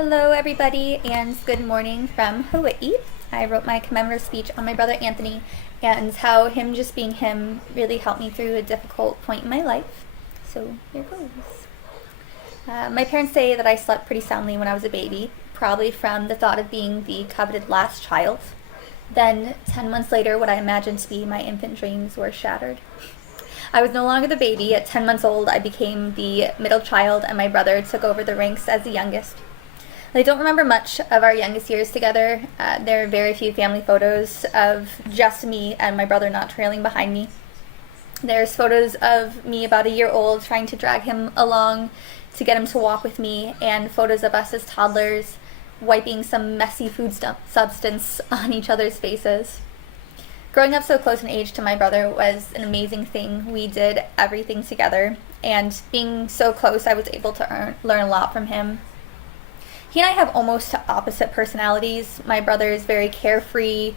Hello everybody and good morning from Hawaii. I wrote my commemorative speech on my brother Anthony and how him just being him really helped me through a difficult point in my life. So here goes. My parents say that I slept pretty soundly when I was a baby, probably from the thought of being the coveted last child. Then 10 months later, what I imagined to be my infant dreams were shattered. I was no longer the baby. At 10 months old, I became the middle child and my brother took over the ranks as the youngest. I don't remember much of our youngest years together. There are very few family photos of just me and my brother not trailing behind me. There's photos of me about a year old trying to drag him along to get him to walk with me, and photos of us as toddlers wiping some messy food substance on each other's faces. Growing up so close in age to my brother was an amazing thing. We did everything together, and being so close, I was able to learn a lot from him. He and I have almost opposite personalities. My brother is very carefree,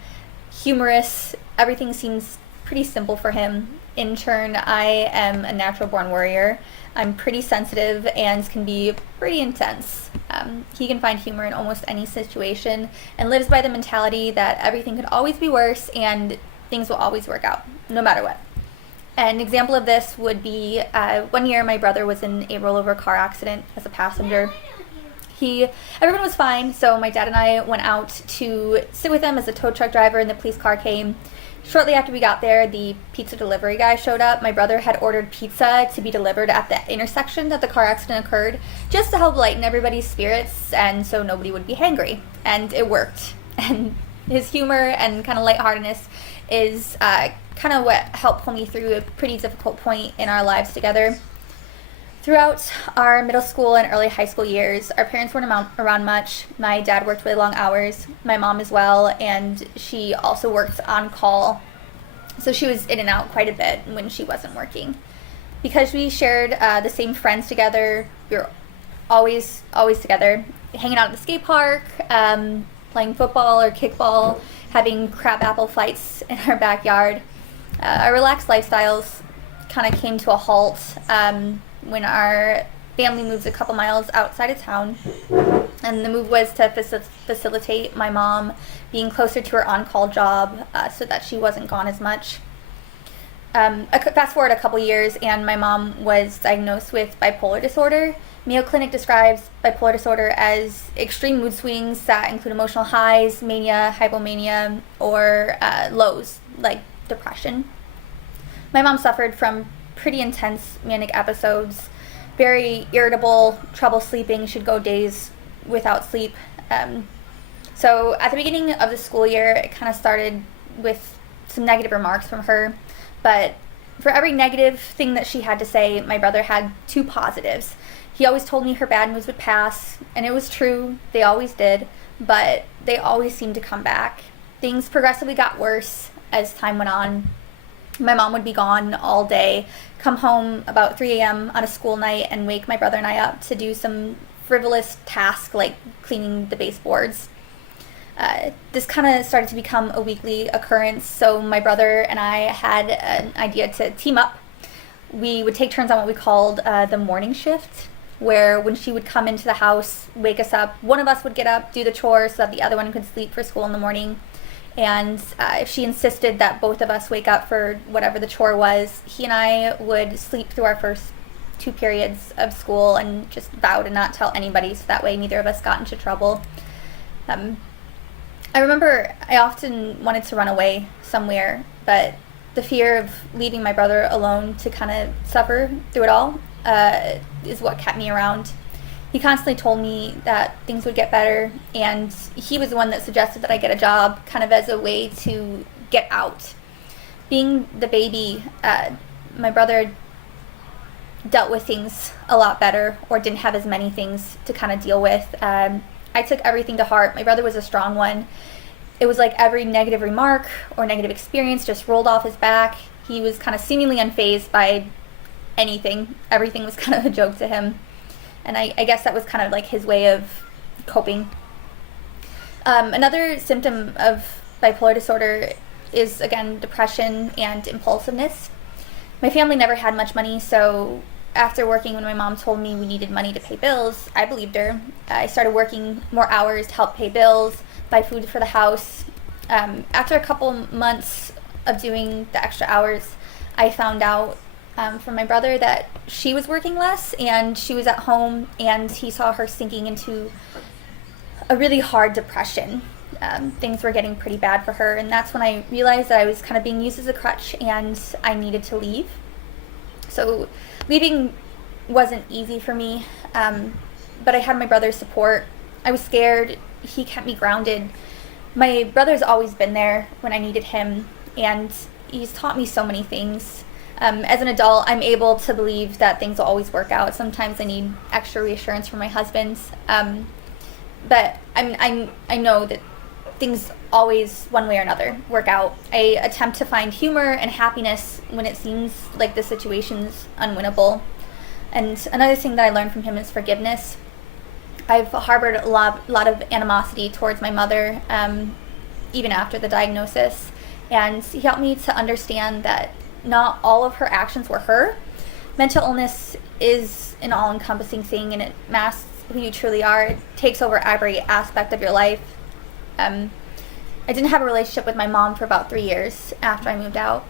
humorous. Everything seems pretty simple for him. In turn, I am a natural-born worrier. I'm pretty sensitive and can be pretty intense. He can find humor in almost any situation and lives by the mentality that everything could always be worse and things will always work out, no matter what. An example of this would be one year my brother was in a rollover car accident as a passenger. Everyone was fine, so my dad and I went out to sit with him as a tow truck driver and the police car came. Shortly after we got there, the pizza delivery guy showed up. My brother had ordered pizza to be delivered at the intersection that the car accident occurred, just to help lighten everybody's spirits and so nobody would be hangry. And it worked. And his humor and kind of lightheartedness is kind of what helped pull me through a pretty difficult point in our lives together. Throughout our middle school and early high school years, our parents weren't around much. My dad worked really long hours, my mom as well, and she also worked on call. So she was in and out quite a bit when she wasn't working. Because we shared the same friends together, we were always together, hanging out at the skate park, playing football or kickball, having crabapple fights in our backyard. Our relaxed lifestyles kind of came to a halt when our family moved a couple miles outside of town, and the move was to facilitate my mom being closer to her on-call job so that she wasn't gone as much. Fast forward a couple years and my mom was diagnosed with bipolar disorder. Mayo Clinic describes bipolar disorder as extreme mood swings that include emotional highs, mania, hypomania, or lows like depression. My mom suffered from pretty intense manic episodes, very irritable, trouble sleeping. She'd go days without sleep. So at the beginning of the school year, it kind of started with some negative remarks from her, but for every negative thing that she had to say, my brother had two positives. He always told me her bad moods would pass, and it was true, they always did, but they always seemed to come back. Things progressively got worse as time went on. My mom would be gone all day, come home about 3 a.m. on a school night and wake my brother and I up to do some frivolous task like cleaning the baseboards. This kind of started to become a weekly occurrence, so my brother and I had an idea to team up. We would take turns on what we called the morning shift, where when she would come into the house, wake us up, one of us would get up, do the chores so that the other one could sleep for school in the morning. And if she insisted that both of us wake up for whatever the chore was, he and I would sleep through our first 2 periods of school and just vow to not tell anybody, so that way neither of us got into trouble. I remember I often wanted to run away somewhere, but the fear of leaving my brother alone to kind of suffer through it all is what kept me around. He constantly told me that things would get better, and he was the one that suggested that I get a job kind of as a way to get out. Being the baby, my brother dealt with things a lot better or didn't have as many things to kind of deal with. I took everything to heart. My brother was a strong one. It was like every negative remark or negative experience just rolled off his back. He was kind of seemingly unfazed by anything. Everything was kind of a joke to him. And I guess that was kind of like his way of coping. Another symptom of bipolar disorder is, again, depression and impulsiveness. My family never had much money, so after working, when my mom told me we needed money to pay bills, I believed her. I started working more hours to help pay bills, buy food for the house. After a couple months of doing the extra hours, I found out from my brother that she was working less and she was at home, and he saw her sinking into a really hard depression. Things were getting pretty bad for her, and that's when I realized that I was kind of being used as a crutch and I needed to leave. So leaving wasn't easy for me, but I had my brother's support. I was scared. He kept me grounded. My brother's always been there when I needed him, and he's taught me so many things. As an adult, I'm able to believe that things will always work out. Sometimes I need extra reassurance from my husband, but I know that things always, one way or another, work out. I attempt to find humor and happiness when it seems like the situation's unwinnable. And another thing that I learned from him is forgiveness. I've harbored a lot of animosity towards my mother, even after the diagnosis. And he helped me to understand that not all of her actions were her. Mental illness is an all-encompassing thing, and it masks who you truly are. It takes over every aspect of your life. I didn't have a relationship with my mom for about 3 years after I moved out,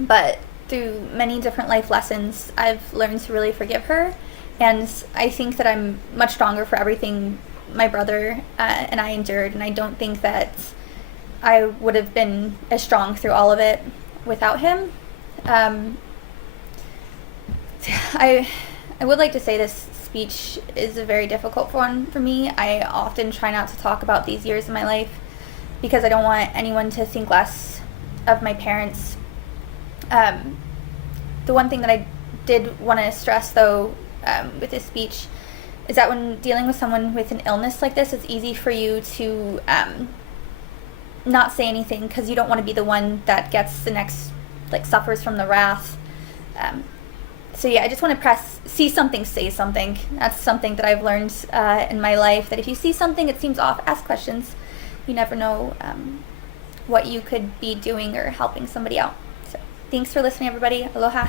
but through many different life lessons, I've learned to really forgive her, and I think that I'm much stronger for everything my brother and I endured, and I don't think that I would have been as strong through all of it without him. I would like to say this speech is a very difficult one for me. I often try not to talk about these years of my life because I don't want anyone to think less of my parents. The one thing that I did want to stress, though, with this speech is that when dealing with someone with an illness like this, it's easy for you to not say anything because you don't want to be the one that gets the next, suffers from the wrath. So yeah, I just want to press, see something, say something. That's something that I've learned in my life, that if you see something that seems off, ask questions. You never know what you could be doing or helping somebody out. So thanks for listening, everybody. Aloha.